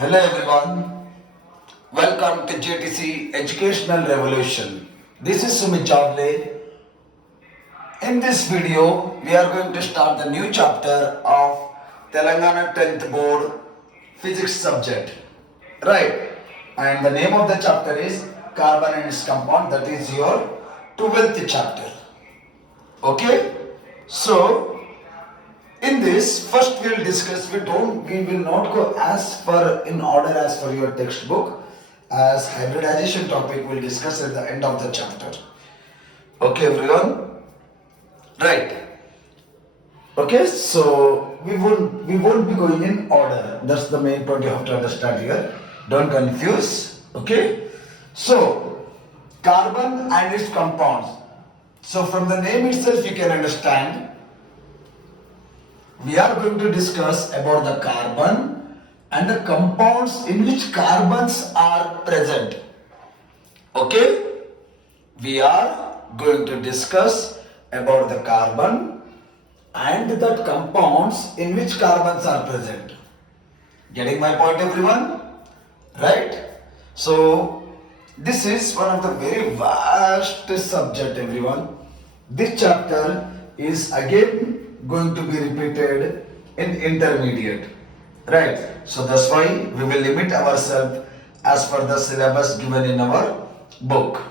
Hello everyone, welcome to JTC Educational Revolution. This is Sumit Javle. In this video, we are going to start the new chapter of Telangana 10th Board Physics subject. Right, and the name of the chapter is Carbon and its Compound, that is your 12th chapter. Okay, so in this, first we'll discuss, we will not go as per in order as per your textbook, as hybridization topic we'll discuss at the end of the chapter. Okay everyone? Right. Okay, so we won't be going in order. That's the main point you have to understand here. Don't confuse. Okay? So carbon and its compounds. So from the name itself you can understand we are going to discuss about the carbon and the compounds in which carbons are present. Okay? We are going to discuss about the carbon and the compounds in which carbons are present. Getting my point everyone? Right? So, this is one of the very vast subject everyone. This chapter is again going to be repeated in intermediate. Right? So that's why we will limit ourselves as per the syllabus given in our book.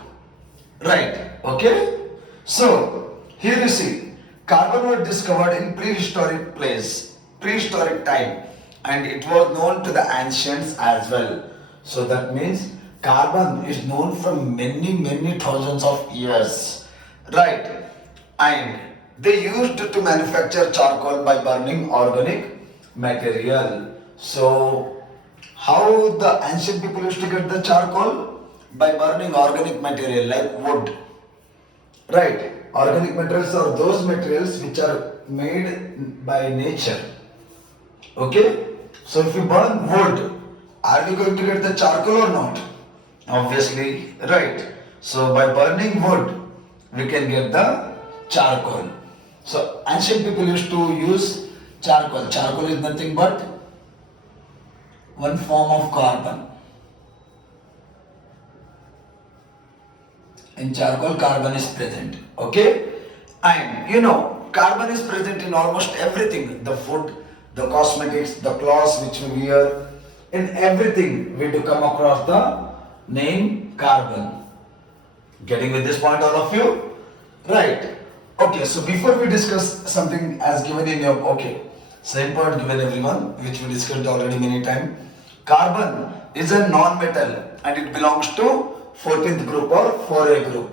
Right? Okay? So, here you see, carbon was discovered in prehistoric place, prehistoric time, and it was known to the ancients as well. So that means carbon is known from many thousands of years. Right? And they used to manufacture charcoal by burning organic material. So, how the ancient people used to get the charcoal? By burning organic material like wood. Right? Organic materials are those materials which are made by nature. Okay? So, if you burn wood, are we going to get the charcoal or not? Obviously, right. So, by burning wood, we can get the charcoal. So ancient people used to use charcoal. Charcoal is nothing but one form of carbon. In charcoal, carbon is present. Okay? And you know, carbon is present in almost everything. The food, the cosmetics, the clothes which we wear. In everything we do come across the name carbon. Getting with this point all of you? Right. Okay, so before we discuss something as given in your, okay, same point given everyone, which we discussed already many times. Carbon is a non-metal and it belongs to 14th group or 4A group.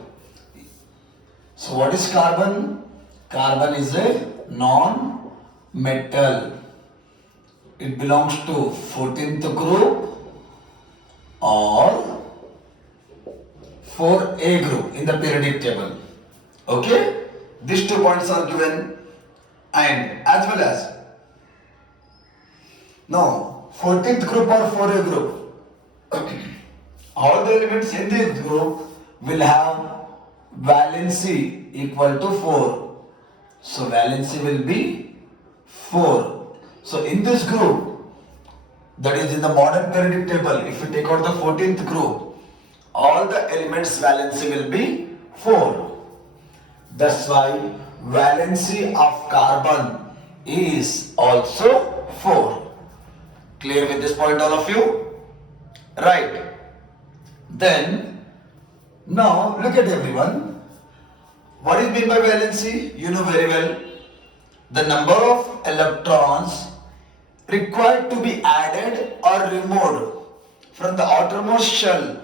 So what is carbon? Carbon is a non-metal. It belongs to 14th group or 4A group in the periodic table. Okay? These 2 points are given, and as well as now 14th group or 4A group. Okay. All the elements in this group will have valency equal to 4. So valency will be 4. So in this group, that is in the modern periodic table, if you take out the 14th group, all the elements valency will be 4. That's why valency of carbon is also 4. Clear with this point all of you? Right. Then, now look at everyone. What is meant by valency? You know very well. The number of electrons required to be added or removed from the outermost shell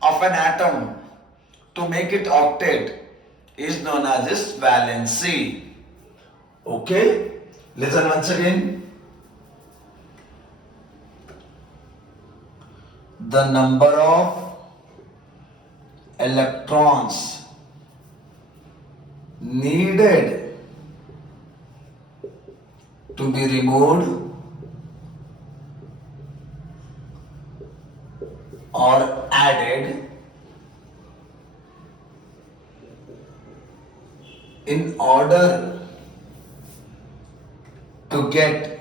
of an atom to make it octet is known as its valency. Okay? Listen once again. The number of electrons needed to be removed or added in order to get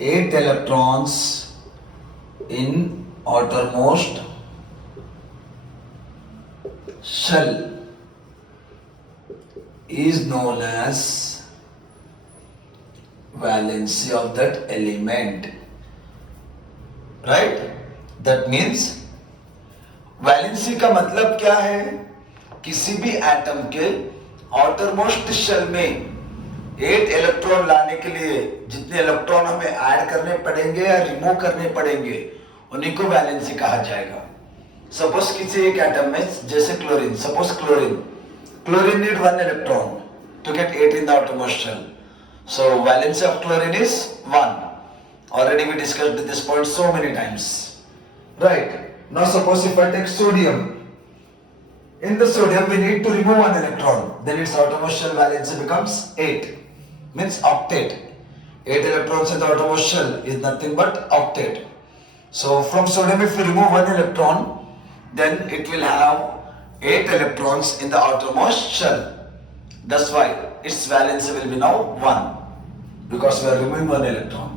8 electrons in outermost shell is known as valency of that element. Right? That means valency का मतलब क्या है? किसी भी atom के outer most shell में 8 electron लाने के लिए जितने इलेक्ट्रॉन हमें ऐड करने पड़ेंगे या रिमूव करने पड़ेंगे उन्हीं को वैलेंसी कहा जाएगा. सपोज किसी एक एटम में जैसे chlorine, suppose chlorine need 1 electron to get 8 in the outermost shell. So valency of chlorine is 1. Already we discussed this point so many times. Right. Now suppose if I take sodium. In the sodium we need to remove 1 electron. Then its outermost shell valency becomes 8. Means octet. 8 electrons in the outermost shell is nothing but octet. So from sodium if we remove 1 electron, then it will have 8 electrons in the outermost shell. That's why its valency will be now 1. Because we are removing 1 electron.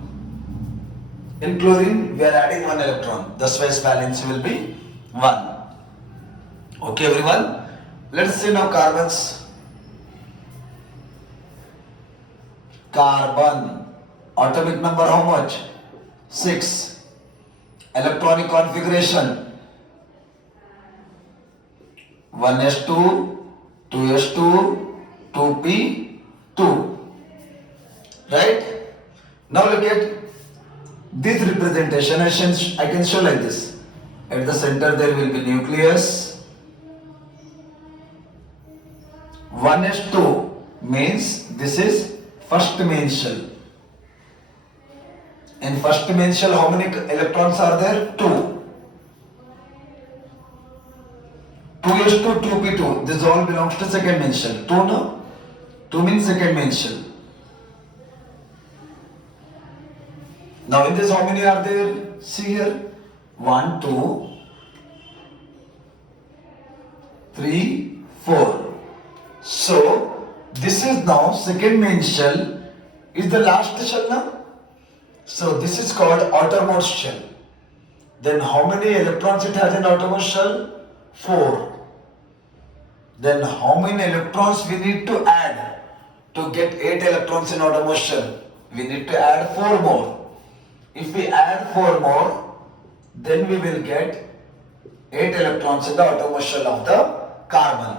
In chlorine, we are adding 1 electron. Thus, its valency will be 1. Okay, everyone? Let's see now carbons. Carbon. Atomic number how much? 6. Electronic configuration. 1s2, 2s2, 2p2. Right? Now look at this representation. I can show like this. At the center there will be nucleus. 1s2 means this is first main shell. In first main shell how many electrons are there? 2. 2s2, 2p2. This all belongs to second main shell. 2 no? 2 means second main shell. Now in this how many are there? See here. 1, 2, 3, 4. So this is now second main shell is the last shell now. So this is called outermost shell. Then how many electrons it has in outermost shell? 4. Then how many electrons we need to add to get 8 electrons in outermost shell? We need to add 4 more. If we add 4 more, then we will get 8 electrons in the outermost shell of the carbon.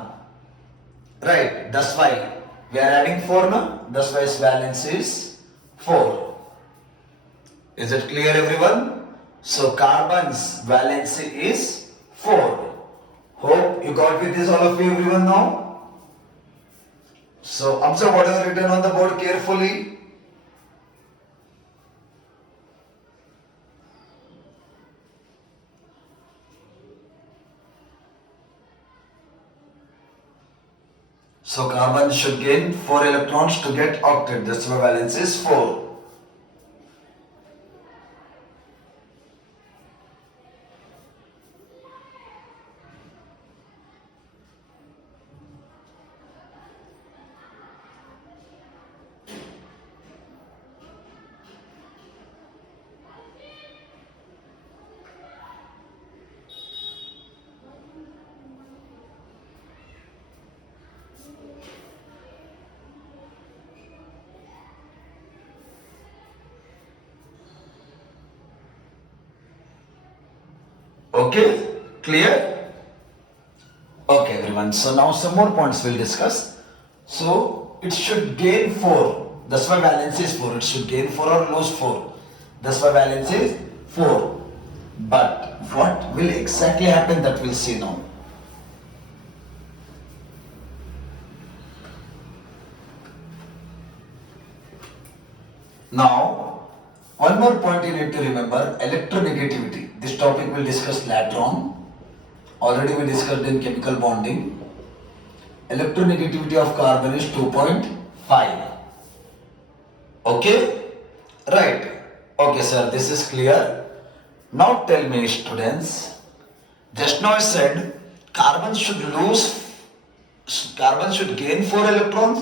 Right, that's why we are adding 4 now. That's why its valence is 4. Is it clear, everyone? So carbon's valency is 4. Hope you got with this, all of you, everyone, now. So observe what is written on the board carefully. So carbon should gain 4 electrons to get octet. That's why valence is 4. Okay, clear? Okay, everyone. So now some more points we'll discuss. So it should gain 4. That's why valence is 4. It should gain 4 or lose 4. That's why valence is 4. But what will exactly happen, that we'll see now. Now, one more point you need to remember, electronegativity. This topic we'll discuss later on. Already we discussed in chemical bonding. Electronegativity of carbon is 2.5. Okay? Right. Okay, sir, this is clear. Now tell me, students, just now I said carbon should gain 4 electrons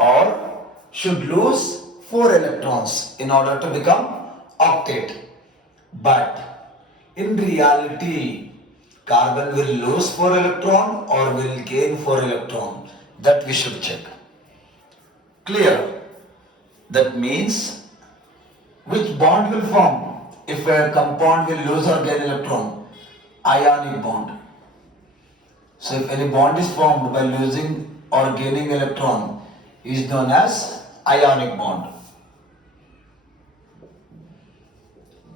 or should lose 4 electrons in order to become octet. But in reality, carbon will lose 4 electron or will gain 4 electron. That we should check. Clear? That means which bond will form if a compound will lose or gain electron? Ionic bond. So if any bond is formed by losing or gaining electron is known as ionic bond.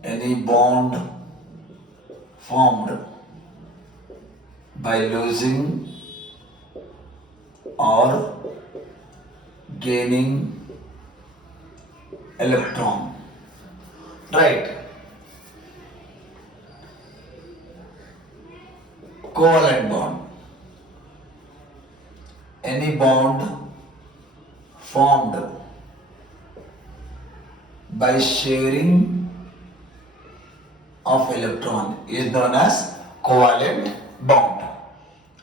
Any bond formed by losing or gaining electron. Right. Covalent bond. Any bond formed by sharing of electron is known as covalent bond.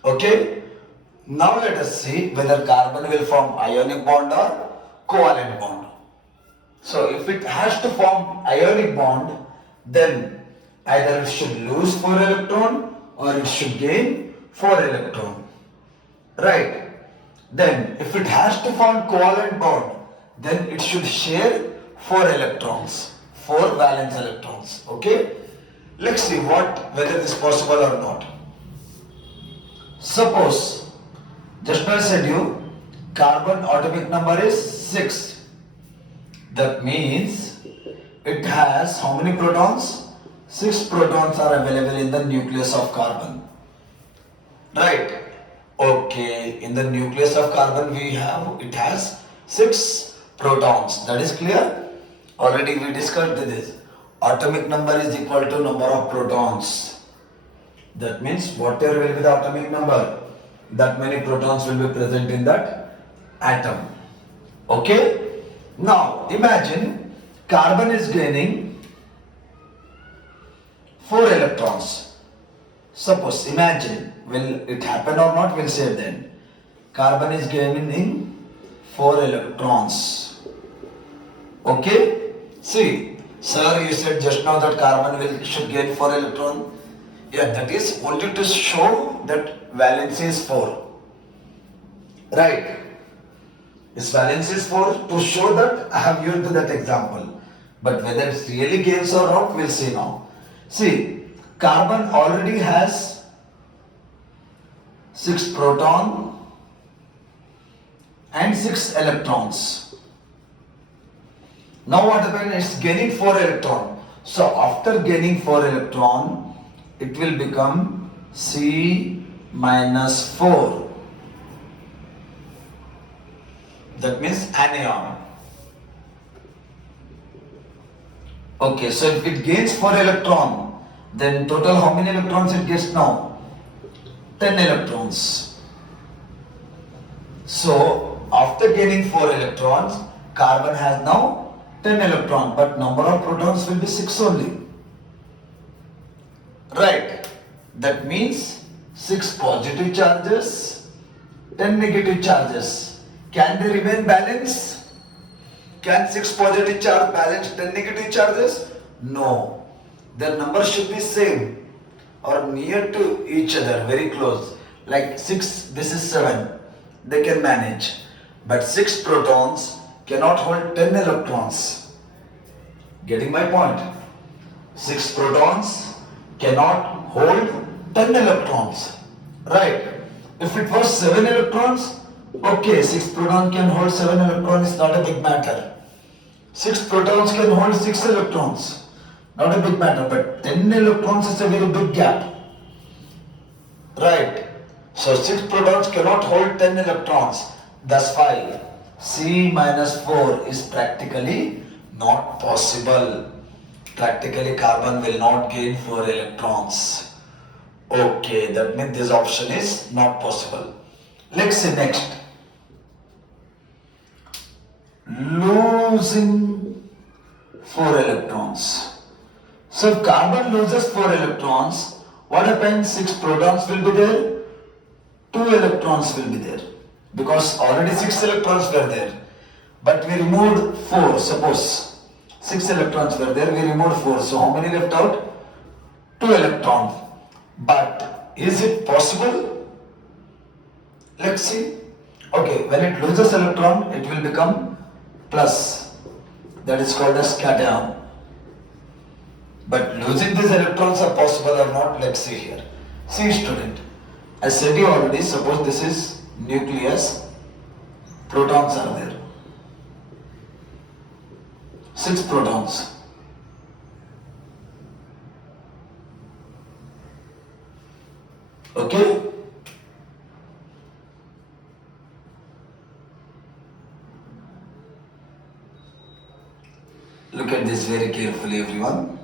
Okay. Now let us see whether carbon will form ionic bond or covalent bond. So if it has to form ionic bond, then either it should lose 4 electron or it should gain 4 electron. Right. Then if it has to form covalent bond, then it should share 4 electrons, 4 valence electrons. Okay. Let's see whether this is possible or not. Suppose, just now I said you, carbon atomic number is 6. That means it has how many protons? 6 protons are available in the nucleus of carbon. Right. Okay, in the nucleus of carbon it has 6 protons. That is clear? Already we discussed this. Atomic number is equal to number of protons. That means whatever will be the atomic number, that many protons will be present in that atom. Okay? Now imagine carbon is gaining 4 electrons. Suppose, imagine, will it happen or not, we'll say then. Carbon is gaining 4 electrons. Okay? See, sir, you said just now that carbon should gain 4 electrons. Yeah, that is only to show that valence is 4. Right? Its valence is 4 to show that I have used that example. But whether it really gains or not, we'll see now. See, carbon already has 6 proton and 6 electrons. Now what happens? It's gaining 4 electron. So after gaining 4 electron, it will become C minus 4. That means anion. Okay, so if it gains 4 electron, then total how many electrons it gets now? 10 electrons. So after gaining 4 electrons, carbon has now 10 electrons, but number of protons will be 6 only. Right. That means 6 positive charges, 10 negative charges. Can they remain balanced? Can 6 positive charge balance 10 negative charges? No. Their number should be same or near to each other, very close. Like 6, this is 7. They can manage. But 6 protons cannot hold 10 electrons. Getting my point? 6 protons cannot hold 10 electrons. Right. If it was 7 electrons, okay, 6 protons can hold 7 electrons, is not a big matter. 6 protons can hold 6 electrons, not a big matter, but 10 electrons is a very big gap. Right. So 6 protons cannot hold 10 electrons. That's why C minus 4 is practically not possible. Practically carbon will not gain 4 electrons. Okay, that means this option is not possible. Let's see next. Losing 4 electrons. So if carbon loses 4 electrons, what happens? 6 protons will be there, 2 electrons will be there. Because already 6 electrons were there. But we removed 4, suppose. 6 electrons were there, we removed 4. So how many left out? 2 electrons. But is it possible? Let's see. Okay, when it loses electron, it will become plus. That is called as cation. But losing these electrons are possible or not? Let's see here. See student, I said you already, suppose this is nucleus, protons are there. 6 protons. Okay? Look at this very carefully, everyone.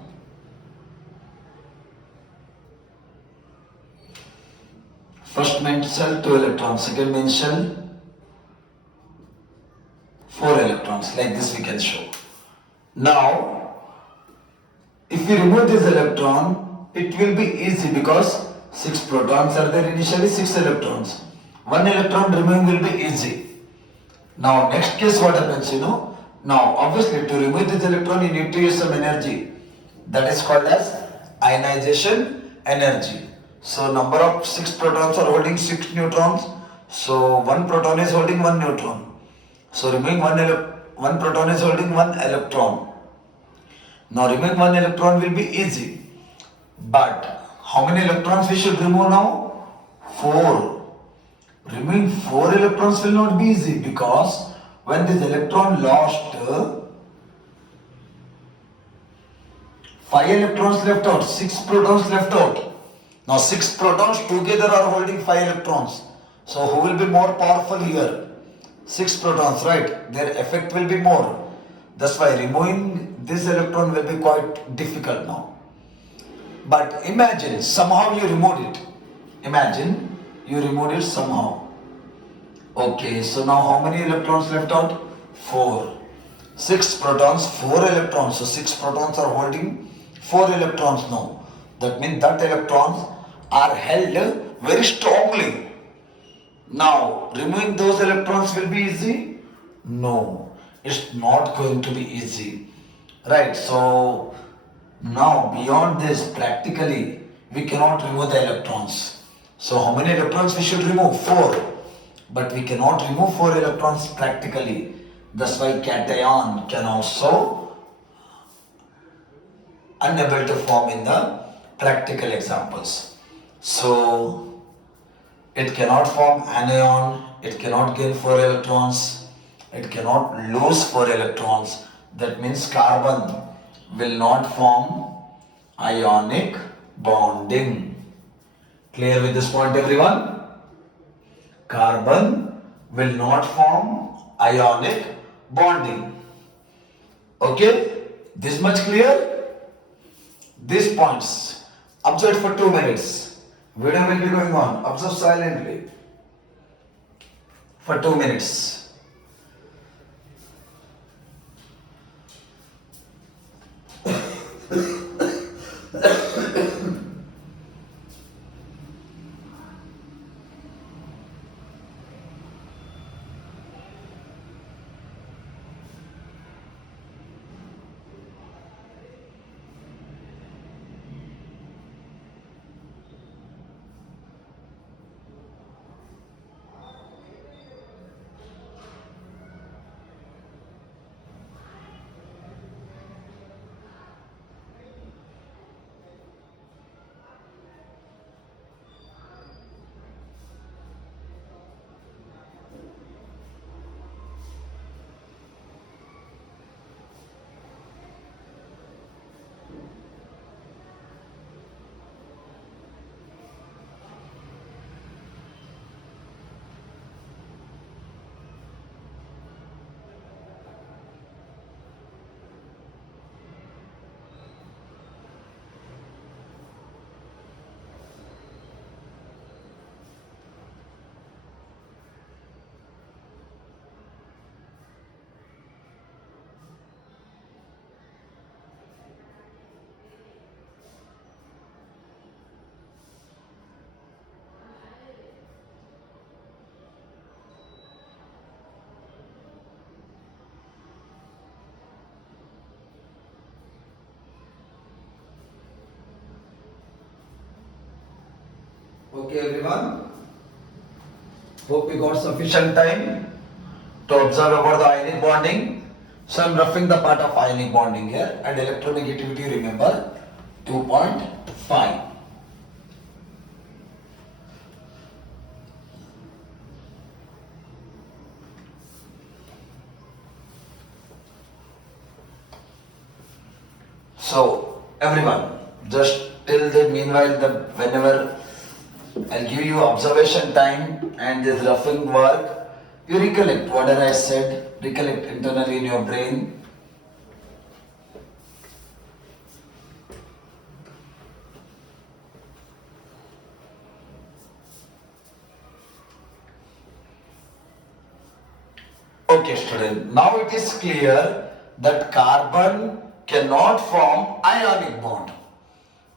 First main shell 2 electrons, second main shell 4 electrons, like this we can show. Now, if you remove this electron, it will be easy because 6 protons are there initially, 6 electrons. 1 electron removing will be easy. Now, next case what happens, Now, obviously to remove this electron you need to use some energy. That is called as ionization energy. So, number of 6 protons are holding 6 neutrons. So, 1 proton is holding 1 neutron. So, removing 1 proton is holding 1 electron. Now, removing 1 electron will be easy. But, how many electrons we should remove now? 4. Removing 4 electrons will not be easy because when this electron lost, 5 electrons left out, 6 protons left out. Now 6 protons together are holding 5 electrons. So who will be more powerful here? 6 protons, right? Their effect will be more. That's why removing this electron will be quite difficult now. But imagine somehow you removed it. Imagine you removed it somehow. Okay, so now how many electrons left out? 4. 6 protons, 4 electrons. So 6 protons are holding 4 electrons now. That means that electrons are held very strongly. Now, removing those electrons will be easy? No, it's not going to be easy. Right, so now beyond this, practically, we cannot remove the electrons. So how many electrons we should remove? 4. But we cannot remove 4 electrons practically. That's why cation can also unable to form in the practical examples. So it cannot form anion, it cannot gain 4 electrons, it cannot lose 4 electrons. That means carbon will not form ionic bonding. Clear with this point, everyone? Carbon will not form ionic bonding. Okay? This much clear? These points. Observe for 2 minutes. Video will be going on. Observe silently for 2 minutes. Okay everyone, hope you got sufficient time to observe about the ionic bonding. So I am roughing the part of ionic bonding here, and electronegativity, remember, 2.5. So everyone, just till the meanwhile, whenever I'll give you observation time and this roughing work, you recollect whatever I said, recollect internally in your brain. Okay student, now it is clear that carbon cannot form ionic bond.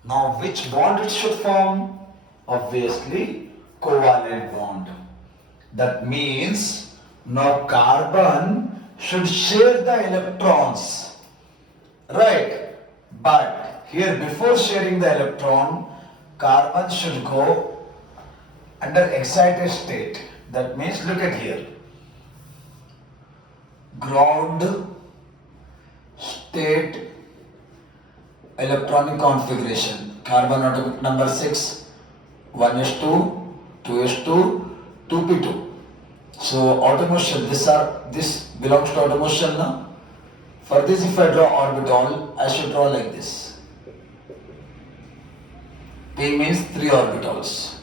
Now which bond it should form? Obviously covalent bond. That means now carbon should share the electrons, right? But here before sharing the electron, carbon should go under excited state. That means look at here. Ground state electronic configuration. Carbon atomic number 6, 1s2, 2s2, 2p2. So automotion, this belongs to automotion now. For this if I draw orbital, I should draw like this. P means 3 orbitals.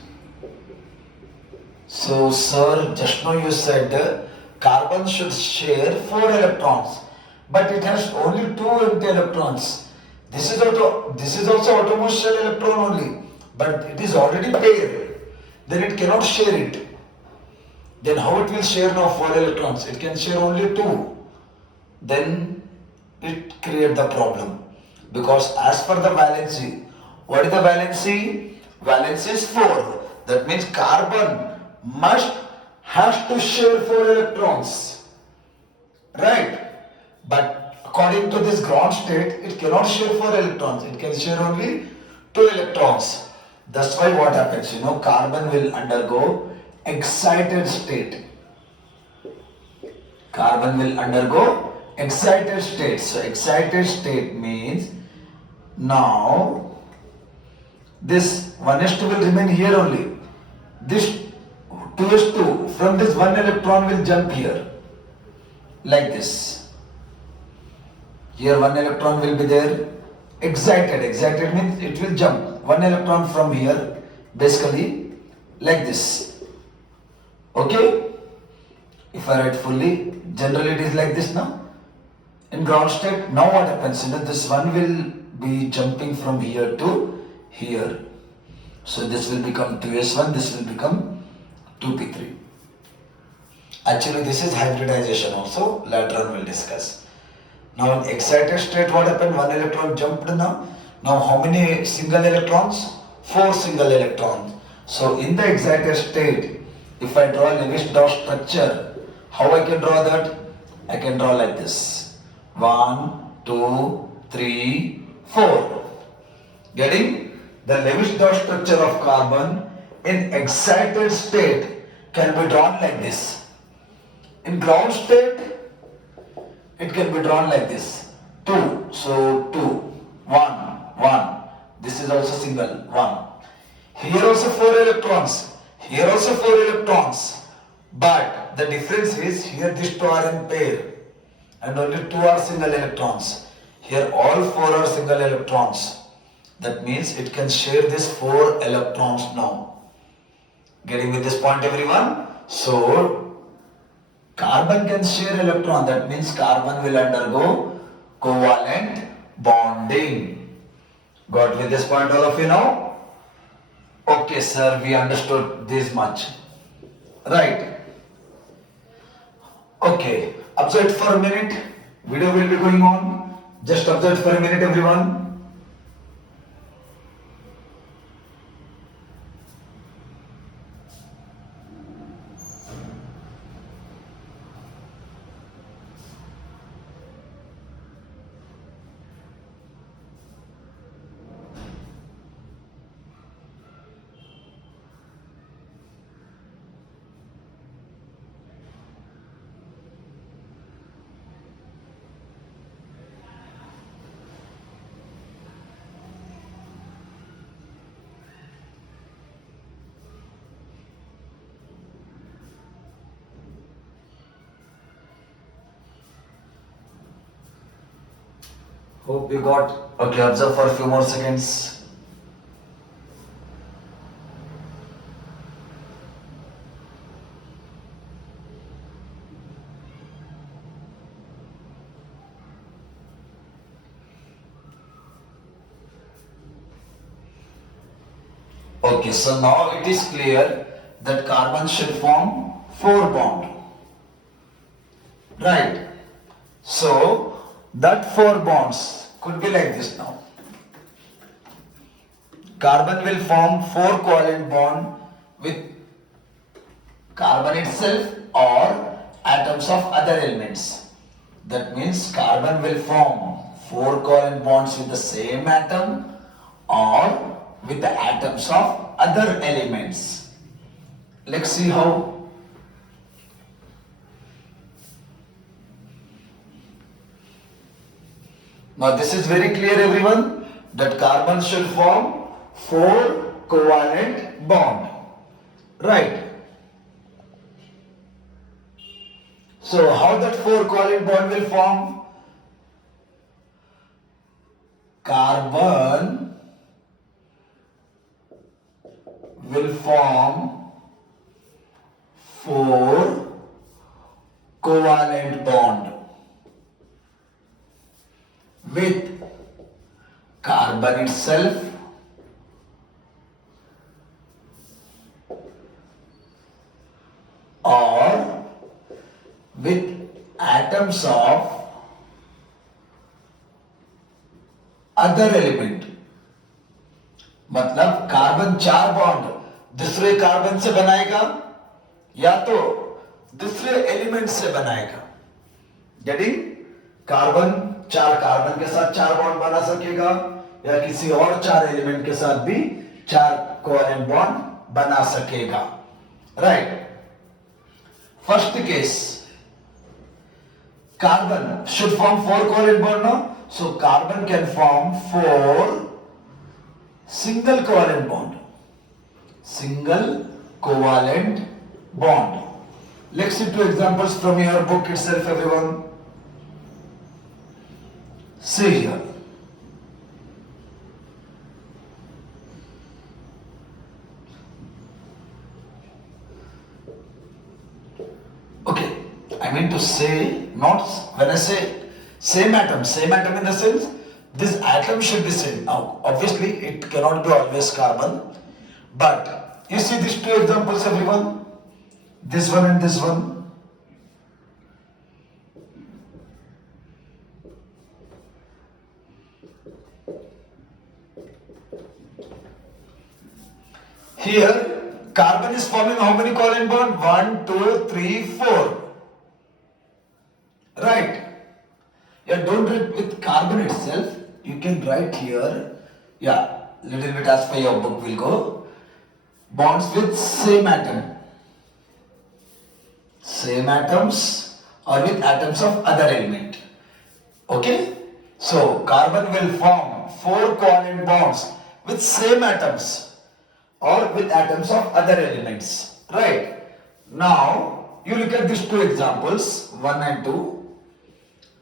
So sir, just now you said carbon should share 4 electrons, but it has only 2 empty electrons. This is also automotion electron only, but it is already paired. Then it cannot share it. Then how it will share now 4 electrons? It can share only 2. Then it creates the problem. Because as per the valency, what is the valency? Valency is 4. That means carbon has to share 4 electrons. Right? But according to this ground state, it cannot share 4 electrons. It can share only 2 electrons. That's why what happens, carbon will undergo excited state. Carbon will undergo excited state. So excited state means now this 1s2 will remain here only. This 2s2 from this 1 electron will jump here like this. Here 1 electron will be there. Excited means it will jump 1 electron from here, basically like this. Okay? If I write fully, generally it is like this now. In ground state, now what happens? This one will be jumping from here to here. So this will become 2s1, this will become 2p3. Actually this is hybridization also, later on we'll discuss. Now in excited state what happened? 1 electron jumped now. Now how many single electrons? 4 single electrons. So in the excited state, if I draw Lewis-Dot structure, how I can draw that? I can draw like this. 1, 2, 3, 4. Getting? The Lewis-Dot structure of carbon in excited state can be drawn like this. In ground state, it can be drawn like this. 2. So 2. 1. 1. This is also single. 1. Here also 4 electrons. Here also 4 electrons. But the difference is here these 2 are in pair and only 2 are single electrons. Here all 4 are single electrons. That means it can share these 4 electrons now. Getting with this point everyone? So carbon can share electron. That means carbon will undergo covalent bonding. Got with this point all of you now? Okay sir, we understood this much. Right. Okay, observe for a minute. Video will be going on. Just observe for a minute everyone. Hope you got. Okay, observe for a few more seconds. Okay, so now it is clear that carbon should form 4 bond. Right. So that 4 bonds could be like this now. Carbon will form 4 covalent bond with carbon itself or atoms of other elements. That means carbon will form 4 covalent bonds with the same atom or with the atoms of other elements. Let's see how. Now this is very clear everyone, that carbon should form 4 covalent bond. Right. So how that 4 covalent bond will form? Carbon will form 4 covalent bond with carbon itself or with atoms of other element. मतलब carbon 4 bond दूसरे carbon से बनाएगा या तो दूसरे element से बनाएगा. यदि कार्बन 4 कार्बन के साथ 4 बॉन्ड बना सकेगा या किसी और 4 एलिमेंट के साथ भी 4 कोवेलेंट बॉन्ड बना सकेगा. Right. First case, carbon should form 4 covalent bond, no? So carbon can form 4 single covalent bond. Single covalent bond. Let's see 2 examples from your book itself, everyone. See here. Okay, I mean to say, not when I say same atom in the sense, this atom should be same. Now, obviously, it cannot be always carbon, but you see these 2 examples, everyone. This one and this one. Here, carbon is forming how many covalent bond? 1, 2, 3, 4. Right. Yeah, don't write with carbon itself. You can write here. Yeah, little bit as per your book will go. Bonds with same atom. Same atoms or with atoms of other element. Okay. So, carbon will form 4 covalent bonds with same atoms or with atoms of other elements. Right. Now, you look at these 2 examples, 1 and 2.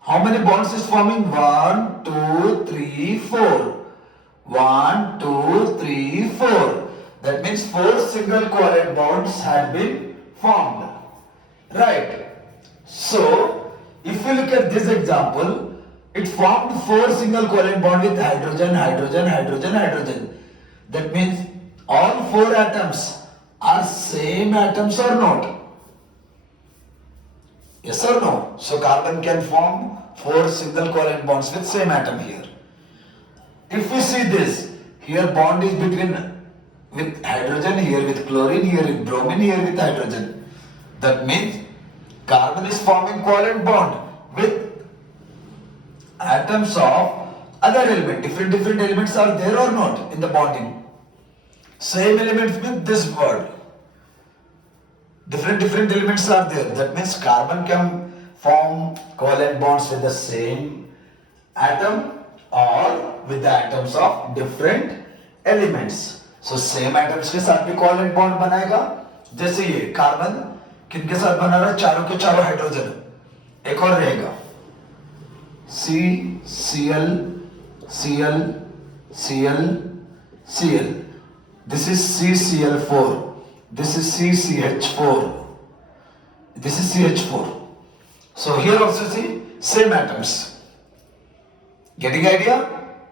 How many bonds is forming? 1, 2, 3, 4. 1, 2, 3, 4. That means 4 single covalent bonds have been formed. Right. So, if you look at this example, it formed 4 single covalent bond with hydrogen, hydrogen, hydrogen, hydrogen. That means all 4 atoms are same atoms or not? Yes or no? So carbon can form 4 single covalent bonds with same atom here. If we see this, here bond is between with hydrogen, here with chlorine, here with bromine, here with hydrogen. That means carbon is forming covalent bond with atoms of other element. Different elements are there or not in the bonding. Same elements with this word. Different elements are there. That means carbon can form covalent bonds with the same atom or with the atoms of different elements. So same atoms के साथ भी covalent bond बनाएगा. जैसे ये carbon किनके साथ बना रहा है? चारों के चारों हाइड्रोजन. एक और रहेगा. C, Cl, Cl, Cl, Cl. This is CCl4. This is CCH4. This is CH4. So here also see same atoms. Getting idea?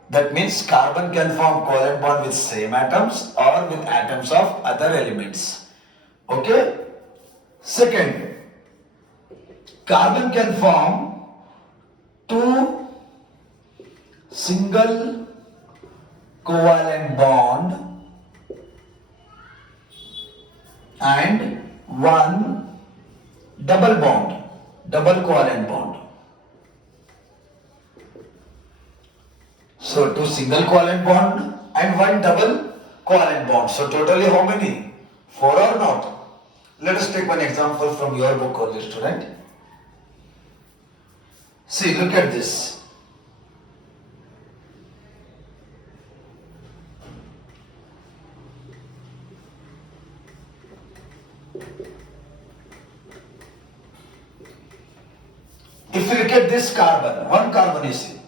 That means carbon can form covalent bond with same atoms or with atoms of other elements. Okay? Second, carbon can form two single covalent bond and one double bond, double covalent bond. So two single covalent bond and one double covalent bond. So totally how many? Four or not? Let us take one example from your book only, student. See, look at this. If you look at this carbon, one carbon you see.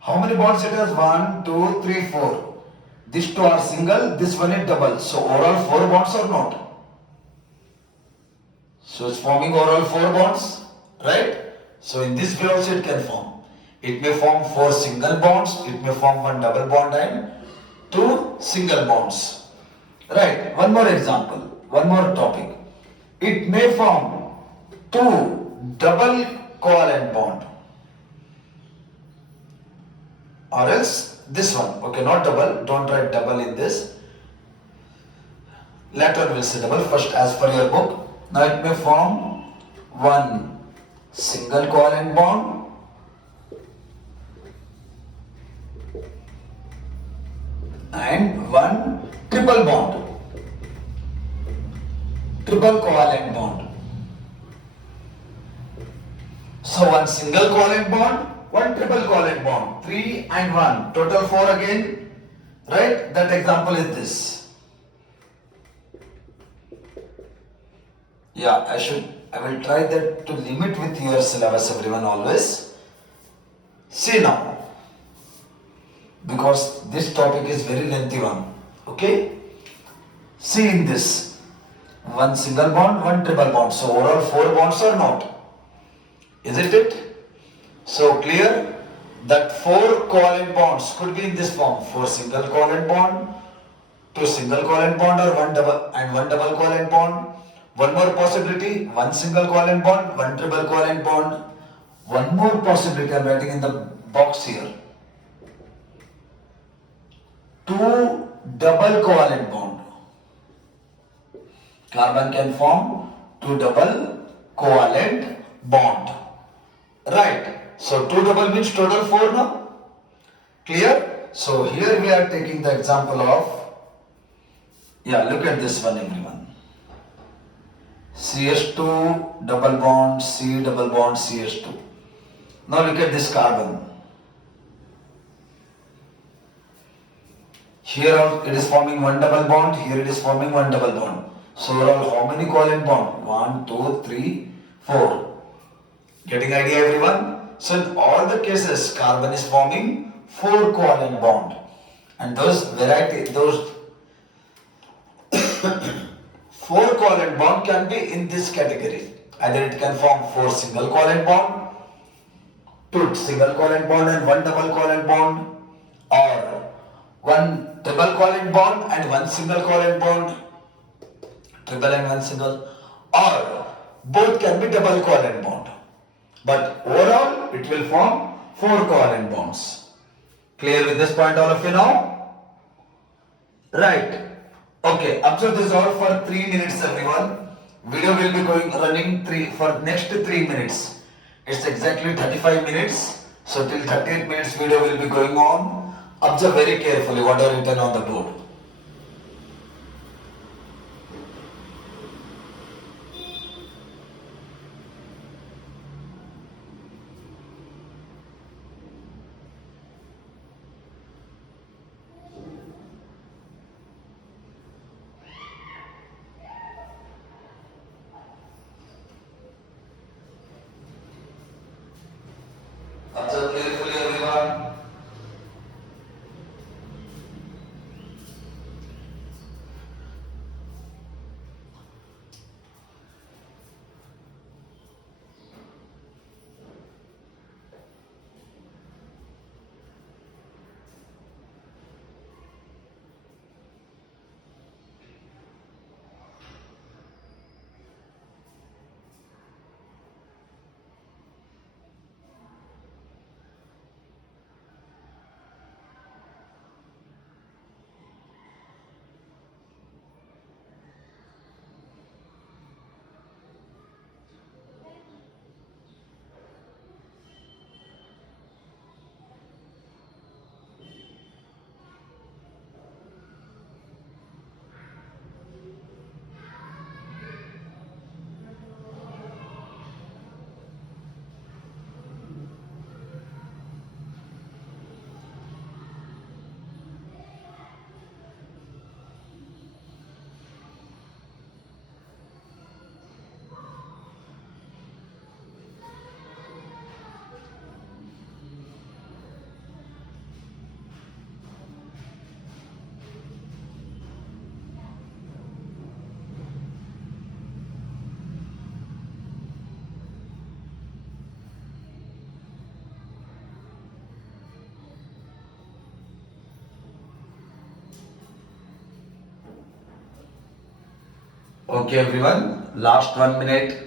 How many bonds it has? 1, 2, 3, 4. These two are single, this one is double. So overall 4 bonds or not? So it's forming overall 4 bonds, right? So in this way also it can form. It may form 4 single bonds, it may form 1 double bond and 2 single bonds. Right, one more example, one more topic. It may form 2 double covalent bond. Or else this one, okay, not double, don't write double in this. Later we'll say double, first as per your book. Now it may form 1 single covalent bond and 1 triple bond, triple covalent bond. So 1 single covalent bond, 1 triple covalent bond, 3 and 1, total 4 again, right? That example is this. Yeah, I will try that to limit with your syllabus everyone always. See now, because this topic is very lengthy one, okay? See in this, 1 single bond, 1 triple bond, so overall 4 bonds or not? Isn't it? So clear that 4 covalent bonds could be in this form, 4 single covalent bond, 2 single covalent bond or 1 double covalent bond. One more possibility, 1 single covalent bond, 1 triple covalent bond. One more possibility I am writing in the box here. 2 double covalent bond. Carbon can form 2 double covalent bond. Right. So 2 double means total 4 now. Clear? So here we are taking the example of, yeah, look at this one everyone. CH2 double bond, C double bond, CH2. Now look at this carbon. Here it is forming 1 double bond, here it is forming 1 double bond. So overall how many covalent bond? 1, 2, 3, 4. Getting idea everyone? So in all the cases carbon is forming 4 covalent bond. And those 4 covalent bond can be in this category. Either it can form 4 single covalent bond, 2 single covalent bond and 1 double covalent bond, or 1 triple covalent bond and 1 single covalent bond, triple and 1 single, or both can be double covalent bond. But overall it will form 4 covalent bonds. Clear with this point all of you now? Right. Okay, observe this all for 3 minutes everyone. Video will be running for next 3 minutes. It's exactly 35 minutes. So till 38 minutes video will be going on. Observe very carefully what are written on the board. Observe carefully everyone. Okay everyone, last 1 minute.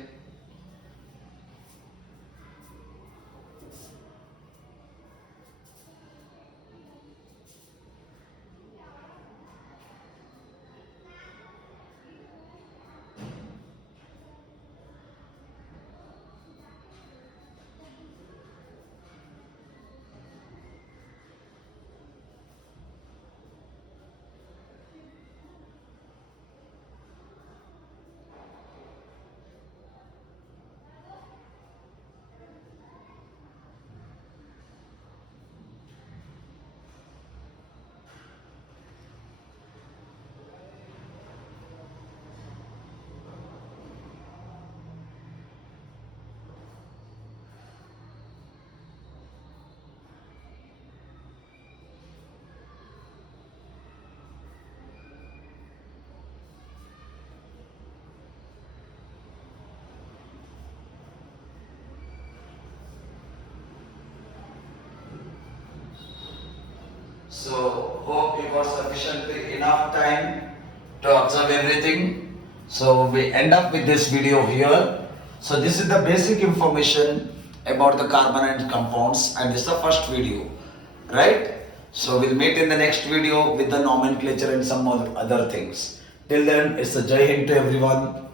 So hope you got sufficiently enough time to observe everything. So we end up with this video here. So this is the basic information about the carbon and compounds, and this is the first video, right? So we'll meet in the next video with the nomenclature and some other things. Till then, it's a Jai Hind to everyone.